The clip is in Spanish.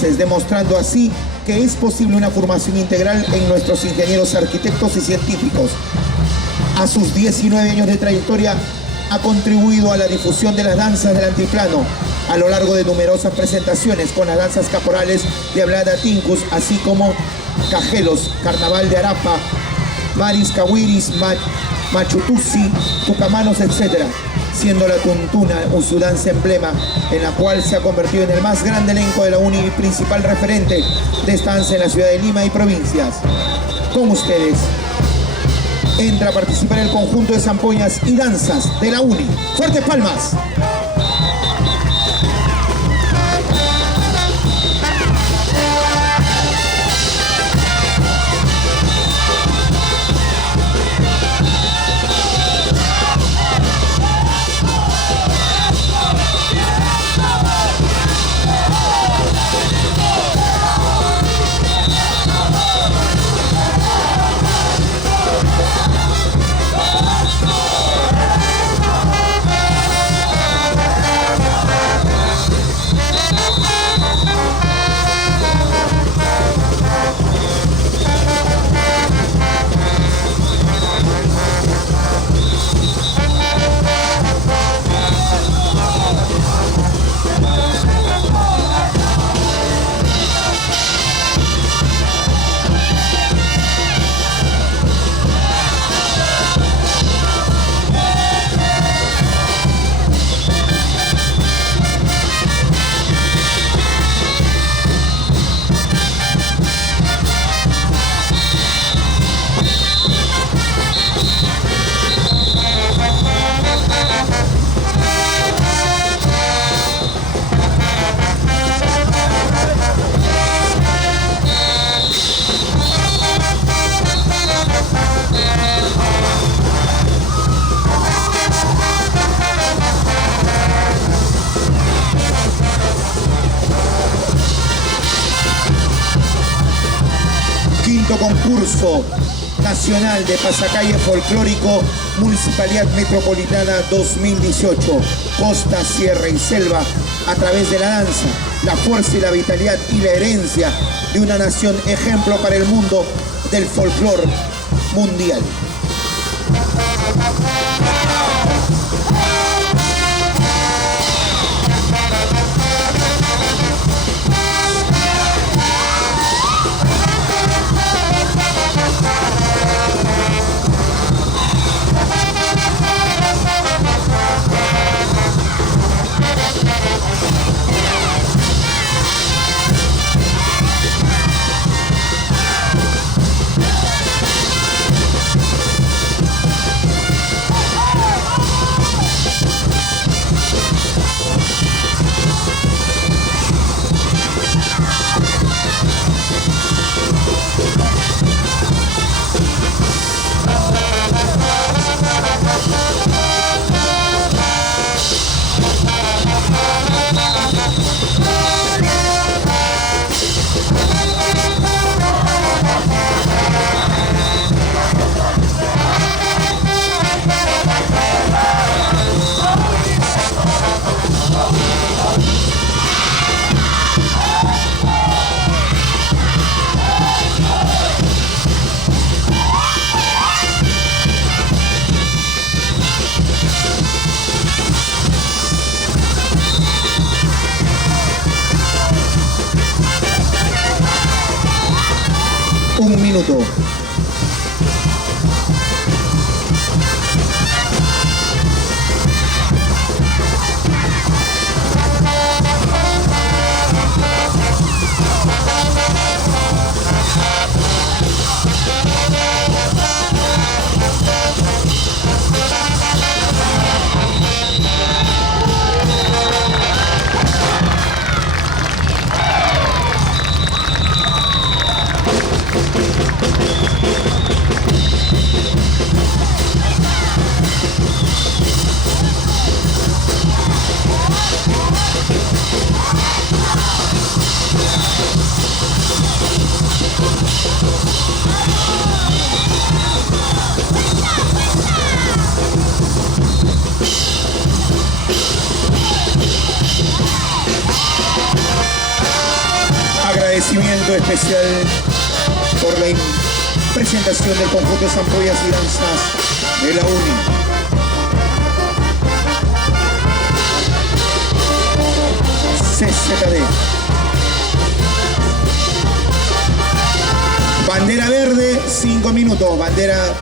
bases, demostrando así que es posible una formación integral en nuestros ingenieros, arquitectos y científicos. A sus 19 años de trayectoria, ha contribuido a la difusión de las danzas del altiplano a lo largo de numerosas presentaciones con las danzas caporales de Hablada Tincus, así como Cajelos, Carnaval de Arapa, Maris Cahuiris, Machutusi, Tucamanos, etc., siendo la Tuntuna su danza emblema, en la cual se ha convertido en el más grande elenco de la UNI y principal referente de esta danza en la ciudad de Lima y provincias. Con ustedes, entra a participar el conjunto de zampoñas y danzas de la UNI. ¡Fuertes palmas! Quinto concurso nacional de pasacalle folclórico Municipalidad Metropolitana 2018. Costa, sierra y selva a través de la danza, la fuerza y la vitalidad y la herencia de una nación ejemplo para el mundo del folclor mundial. Un minuto. agradecimiento especial por la presentación del conjunto de Zampollas y Danzas de la UNI. CZD. Bandera verde, 5 minutos. Bandera